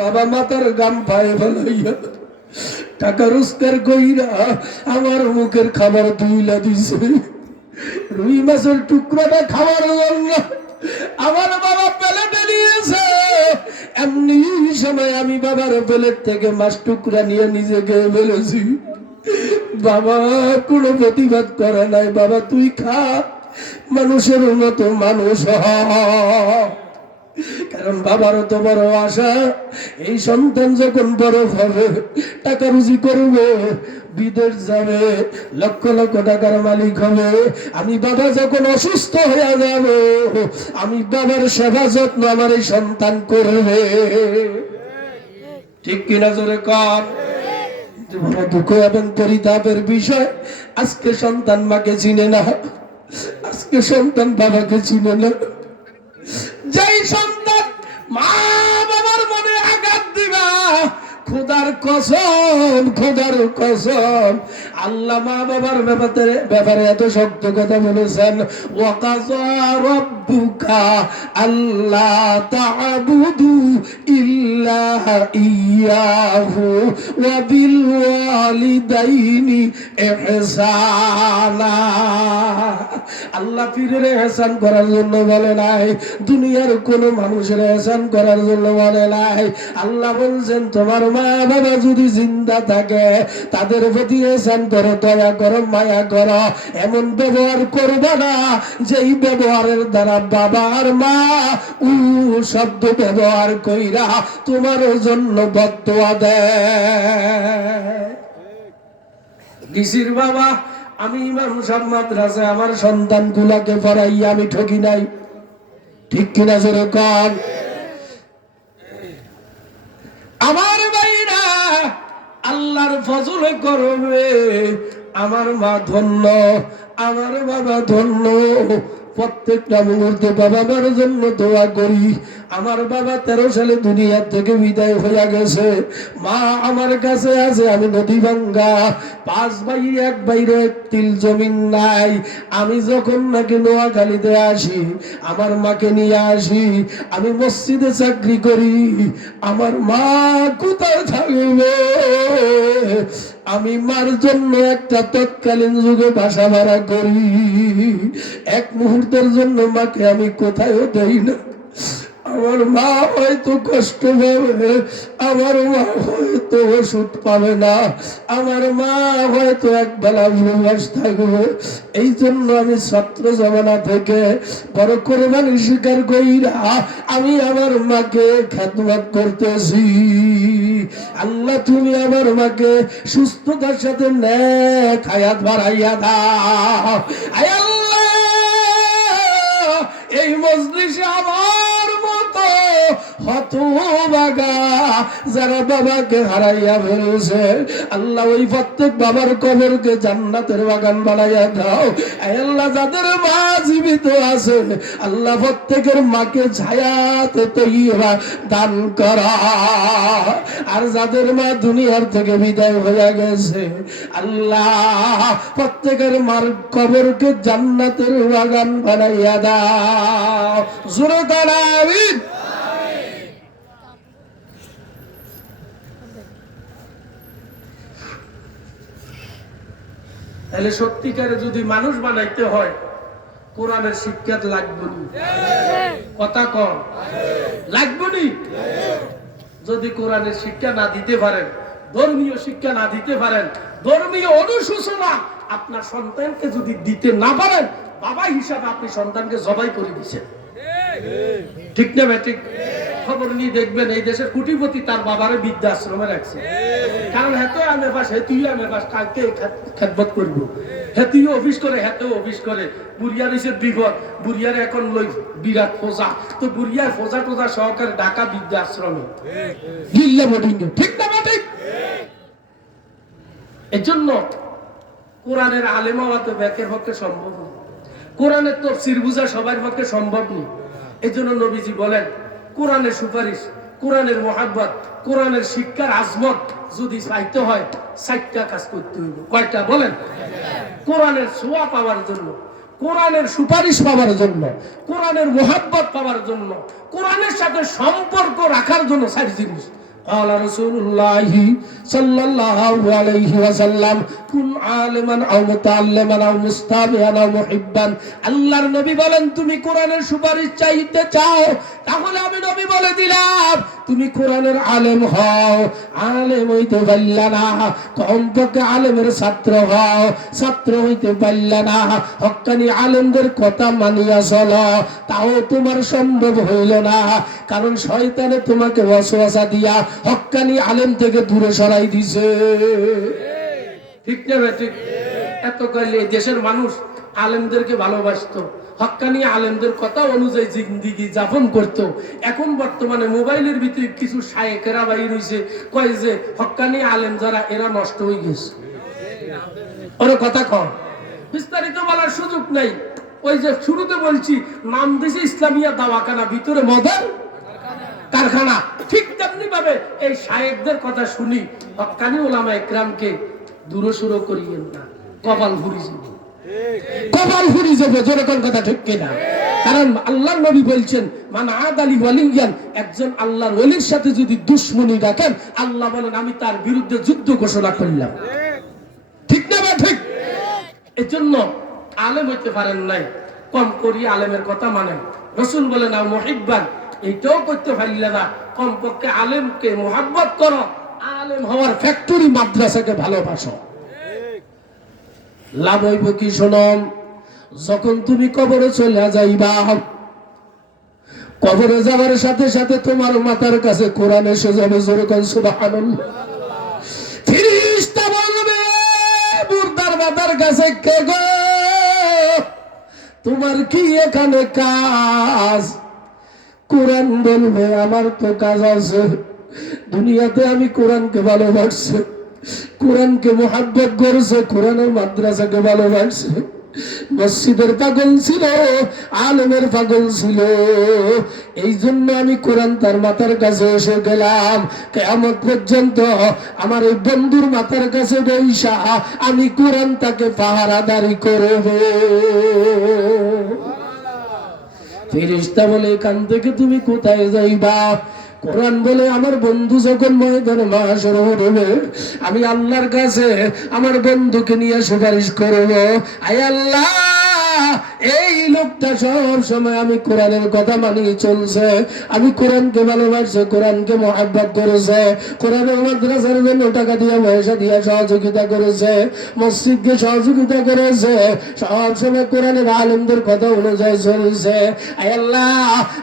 বাবা মাতার গাম পায়ে ফেলাইয়া টাকা রোজগার কইরা আমার মুখের খাবার তুইলা দিছে। রুই মাছের টুকরাটা খাওয়ার জন্য আমার বাবা প্লেটে নিয়েছে। এমনি সময় আমি বাবার প্লেট থেকে মাছ টুকরা নিয়ে নিজেকে ফেলেছি। বাবা কোনো প্রতিবাদ করে নাই। বাবা তুই খা, মানুষের মতো মানুষ হ। কারণ বাবারও তো বড় আশা, এই সন্তান যখন বড় হবে, টাকা রুজি করবে, বিদেশ যাবে, লক্ষ লক্ষ টাকার মালিক হবে। আমি বাবা যখন অসুস্থ হয়ে যাব, আমি বাবার সেবা যত্ন আমার এই সন্তান করবে। ঠিক কিনা জোরে কর। বড় দুঃখ এবং পরিতাপের বিষয়, আজকে সন্তান মাকে চিনে না, আজকে সন্তান বাবাকে চিনে না। যেই সন্তান মা বাবার মনে আঘাত দিবা, খোদার কসম, খোদার কসম, আল্লাহ মা বাবার ব্যাপারে এত শক্ত কথা বলেছেন, ওয়াকাযা রাব্বুকা আল্লা তা'বুদু ইল্লা ইয়্যাহু ওয়া বিল ওয়ালিদাইনি ইহসানা। আল্লাহ পীরের ইহসান করার জন্য বলে নাই, দুনিয়ার কোন মানুষের ইহসান করার জন্য বলে নাই। আল্লাহ বলছেন তোমার মা বাবা যদি জিন্দা থাকে, তাদের প্রতি ইহসান করো, দয়া করো, মায়া করো। এমন ব্যবহার করবে না যেই ব্যবহারের দ্বারা বাবা আর মা শব্দ ব্যবহার কইরা তোমার জন্য বদদোয়া দেয়। কিসির বাবা, আমি ইমাম সাহেব মাদ্রাসায় আমার সন্তান গুলাকে পড়াইয়া আমি ঠকি নাই। ঠিক কিনা জোরে কর। আমার ভাইরা আল্লাহর ফজলে করবে, আমার মা ধন্য, আমার বাবা ধন্য। প্রত্যেকটা মুহূর্তে বাবা মার জন্য দোয়া করি। আমার বাবা 13 সালে দুনিয়া থেকে বিদায় হয়ে গেছে, মা আমার কাছে আছে। আমি নদী ভাঙ্গা, 5 ভাই 1 ভাইয়ের 1 তিল জমিন নাই। আমি যখন নাকি নোয়াখালীতে আসি, আমার মাকে নিয়ে আসি। আমি মসজিদে চাকরি করি, আমার মা কোথায় থাকবে? আমি মার জন্য একটা তৎকালীন যুগে বাসা ভাড়া করি। এক মুহূর্তের জন্য মাকে আমি কোথায়ও দেই না। আমার মা হয়তো কষ্ট পাবে, আমার মা হয়তো ওষুধ পাবে না, আমার মা হয়তো একবেলা উপবাস থাকবে। এই জন্য আমি ছাত্র জমানা থেকে বড় কোরবানি স্বীকার কইরা আমি আমার মাকে খেদমত করতেছি। আল্লাহ তুমি আমার মাকে সুস্থতার সাথে নেক হায়াত বাড়াইয়া দাও। আয় আল্লাহ, এই মজলিসে আমার মতো হতভাগা যারা বাবাকে হারাইয়া ফেলেছে, আল্লাহ ওই প্রত্যেক বাবার কবরকে জান্নাতের বাগান বানাইয়া দাও। আয় আল্লাহ, যাদের মা জীবিত আছে, আল্লাহ প্রত্যেকের মাকে ছায়াতে তৈবা দান করা। আর যাদের মা দুনিয়ার থেকে বিদায় হয়ে গেছে, আল্লাহ প্রত্যেকের মার কবরকে জান্নাতের বাগান বানাইয়া দাও। জোরে বলো আমিন। তাহলে সত্যিকারে যদি মানুষ বানাইতে হয়, কোরআনের শিক্ষা লাগবে না। কথা কম লাগবে না। যদি কোরআনের শিক্ষা না দিতে পারেন, ধর্মীয় শিক্ষা না দিতে পারেন, ধর্মীয় অনুশোচনা আপনার সন্তানকে যদি দিতে না পারেন, বাবা হিসাবে আপনি সন্তানকে জবাই করে দিচ্ছেন। ঠিক না ঠিক? খবর নিয়ে দেখবেন এই দেশের কোটিপতি তার বাবারে বৃদ্ধাশ্রমে রাখছে। কারণ হেতো আমি বাস, হেতুই আমি বাস, কালকে খেদমত করবো। হেতুই অফিস করে, হেতেও অফিস করে। বুড়িয়ার হয়েছে বিগত, বুড়িয়ার এখন লই বিরাট ফোজা। তো বুড়িয়ার ফোজা টোজা সহকারে ঢাকা বৃদ্ধাশ্রমে। ঠিক না ঠিক? এজন্য কোরআনের আলেম হওয়া তো ব্যাকের পক্ষে সম্ভব নয়, কোরআনের তাফসীর বুঝা সবার পক্ষে সম্ভব নয়। এজন্য নবীজি বলেন, কোরআনের সুপারিশ, কোরআনের মহাব্বত, কোরআনের শিক্ষার আজমত যদি চাইতে হয় 4টা কাজ করতে হইব। কয়টা বলেন? কোরআনের ছোঁয়া পাওয়ার জন্য, কোরআনের সুপারিশ পাওয়ার জন্য, কোরআনের মহাব্বত পাওয়ার জন্য, কোরআনের সাথে সম্পর্ক রাখার জন্য 4 জিনিস। قال رسول الله صلى الله عليه وسلم কুন আলিমান আও মুতাআল্লিমান আও মুস্তামিআন আও মুহিব্বান। আল্লাহর নবী বলেন তুমি কোরআনের সুপারিশ চাইতে চাও, তাহলে আমি নবী বলে দিলাম তুমি কোরআনের আলেম হও। আলেম হইতে পারলে না, কমপক্ষে আলেমের ছাত্র হও। ছাত্র হইতে পারলে না, হক্কানি আলেমদের কথা মানিয়া চলো, তাও তোমার সম্ভব হইল না। কারণ শয়তানে তোমাকে ওয়াসওয়াসা দিয়া হক্কানি আলেম থেকে দূরে সরাই দিছে। ঠিক না ঠিক? এত কইলে দেশের মানুষ আলেমদেরকে ভালোবাসতো, হক্কানি আলেমদের কথা অনুযায়ী জিন্দেগি যাপন করত। এখন বর্তমানে মোবাইলের ভিতরে কিছু শায়েখেরা বাইর হইছে, কয় যে হক্কানি আলেম যারা এরা নষ্ট হয়ে গেছে। ওর কথা কম, বিস্তারিত বলার সুযোগ নাই। ওই যে শুরুতে বলছি নাম দিছে ইসলামিয়া দাওয়াখানা, ভিতরে মদের কারখানা। ঠিক তেমনি ভাবে এই শায়েখদের কথা শুনি হক্কানি উলামা ইকরামকে দূরসুরো করিয়েন না, কপাল ঘুরি যাবে, কপাল ঘুরি যাবে। যেরকম কথা ঠিক কিনা? কারণ আল্লাহর নবী বলছেন মান আদালি ওয়ালিয়ান, একজন আল্লাহর ওলির সাথে যদি দুশমনি রাখেন, আল্লাহ বলেন আমি তার বিরুদ্ধে যুদ্ধ ঘোষণা করলাম। ঠিক না বা ঠিক? এজন্য আলেম হইতে পারেন নাই, কম করি আলেমের কথা মানেন। রাসূল বলেন আও মুহিব্বান, এইটাও করতে পারলে না, কমপক্ষে আলেমকে মোহাব্বত করো। আলেম হওয়ার ফ্যাক্টরি মাদ্রাসাকে ভালোবাসো। লাভ হইব কি শোনম, যখন তুমি কবরে চলে যাইবা, কবরে যাওয়ার সাথে সাথে তোমার মাথার কাছে কোরআন এসে যাবে। যেরকম সুবহানাল্লাহ, ফেরেশতা বলবে মুর্দার মাথার কাছে কে গো, তোমার কি এখানে কাজ? কোরআন বলবে আমার তো কাজ আছে। দুনিয়াতে আমি কোরআনকে ভালোবাসছি, কোরআনকে মোহাব্বত করছে, কোরআনের মাদ্রাসাকে ভালোবাসছে, মসজিদের পাগল ছিল, আলেমের পাগল ছিল। এই জন্য আমি কোরআন তার মাথার কাছে এসে গেলাম। কিয়ামত পর্যন্ত আমার এই বন্ধুর মাথার কাছে বৈশা আমি কোরআন তাকে পাহারাদারি করব। ফেরেশতা বলে এখান থেকে তুমি কোথায় যাইবা? কোরআন বলে আমার বন্ধু যখন ময়দানে মাহশর হবে, আমি আল্লাহর কাছে আমার বন্ধুকে নিয়ে সুপারিশ করব। আয় আল্লাহ, এই লোকটা সব সময় আমি কোরআনের কথা মানিয়ে চলছে, আমি কোরআনকে ভালোবাসছে, কোরআনকে মহব্বত করেছে, কোরআনের মাদ্রাসার জন্য টাকা দিয়ে পয়সা দিয়ে সহযোগিতা করেছে, মসজিদকে সহযোগিতা করেছে, সব সময় কোরআনের আলেমদের কথা অনুযায়ী চলছে। আয় আল্লাহ,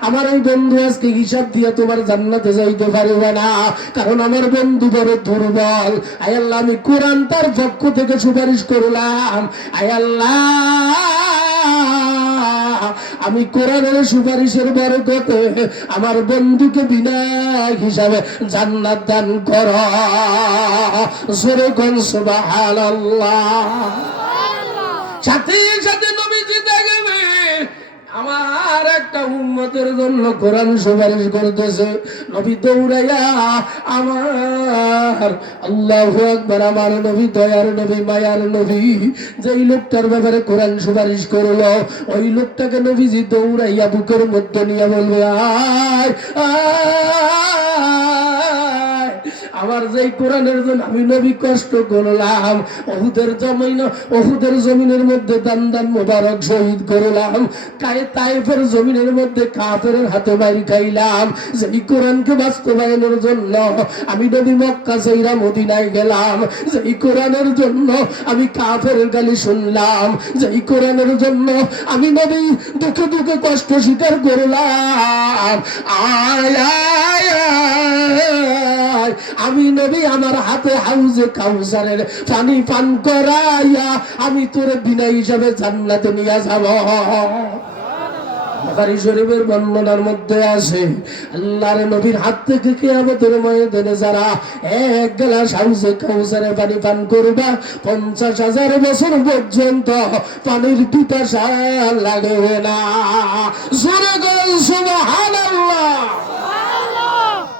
আমার এই বন্ধু আজকে হিসাব দিয়ে তোমার জান্নাতে যাইতে পারবে না, কারণ আমার বন্ধু বড় দুর্বল। আয় আল্লাহ, আমি কোরআন তার পক্ষ থেকে সুপারিশ করলাম। আয় আল্লাহ, আমি কোরআনের সুপারিশের বরকতে আমার বন্ধুকে বিনা হিসাবে জান্নাত দান করো। জোরে কোন সুবহানাল্লাহ। সাথে সাথে নবীজি দেখবে আমার একটা উম্মতের জন্য কোরআন সুপারিশ করতেছে। নবী দৌড়াইয়া আমার আল্লাহু আকবার, আমার নবী দয়ার নবী মায়ার নবী যেই লোকটার ব্যাপারে কোরআন সুপারিশ করলো, ওই লোকটাকে নবীজি দৌড়াইয়া বুকের মধ্যে নিয়ে বলবে আয় আয়, আমার যেই কোরআনের জন্য আমি নবী কষ্ট করলাম, ওহুদের জমিনের মধ্যে দান দান মোবারক শহীদ করলাম, তায়েফের জমিনের মধ্যে কাফেরের হাতে মারি খাইলাম, যেই কোরআনকে বাস্তবায়নের জন্য আমি নবী মক্কা ছেড়ে মদিনায় গেলাম, যেই কোরআনের জন্য আমি কাফেরের গালি শুনলাম, যেই কোরআনের জন্য আমি নবী দুঃখে দুঃখে কষ্ট স্বীকার করলাম। আয় আয় আয়, আমি নবী আমার হাতে হাউজে কাউসারের পানি পান করাইয়া আমি তোর বিনা হিসাবে জান্নাতে নিয়ে যাব। বুখারী শরীফের বর্ণনার মধ্যে আছে আল্লাহর নবীর হাত থেকে কিয়ামতের ময়দানে যারা এক গ্লাস হাউজে কাউসারে পানি পান করবা 50,000 বছর পর্যন্ত পানির পিপাসা লাগবে না। জোরে বল সুবহানাল্লাহ,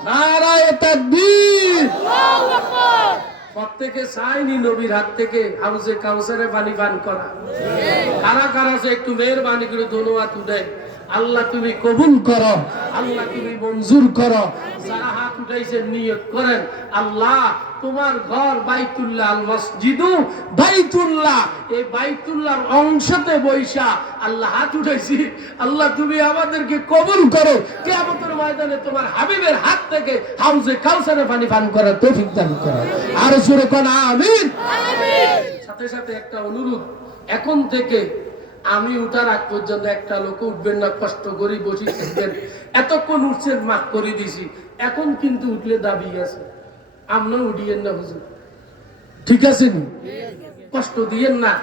নারায়ে তাকবীর। প্রত্যেকে চাইনি নবীর হাত থেকে হাউজে কাউসারে পানি পান করা। কারা কারা একটু মেহেরবানি করে দোনো হাত উঠে আল্লাহ তুমি কবুল করো, আল্লাহ তুমি মঞ্জুর করো। যারা হাত উঠাইছেন নিয়ত করেন, আল্লাহ তোমার ঘর বাইতুল্লাহ, আল মসজিদু বাইতুল্লাহ, এই বাইতুল্লাহর অংশতে বৈশা আল্লাহ হাত উঠাইছি, আল্লাহ তুমি আমাদেরকে কবুল করো। কিয়ামতের ময়দানে তোমার হাবিবের হাত থেকে হাউজে কাউসারে পানি পান করার তৌফিক দান করো। আর জোরে কোন আমিন। সাথে সাথে একটা অনুরোধ, এখন থেকে আমি উঠার আগ পর্যন্ত একটা লোক উঠবেন না, কষ্ট করে বসে থাকবেন। এতক্ষণ উঠছেন, মাফ করে দিছি, এখন কিন্তু উঠলে দাবি আছে, আপনিও উঠিয়েন না হুজুর, ঠিক আছে? কষ্ট দিয়েন না।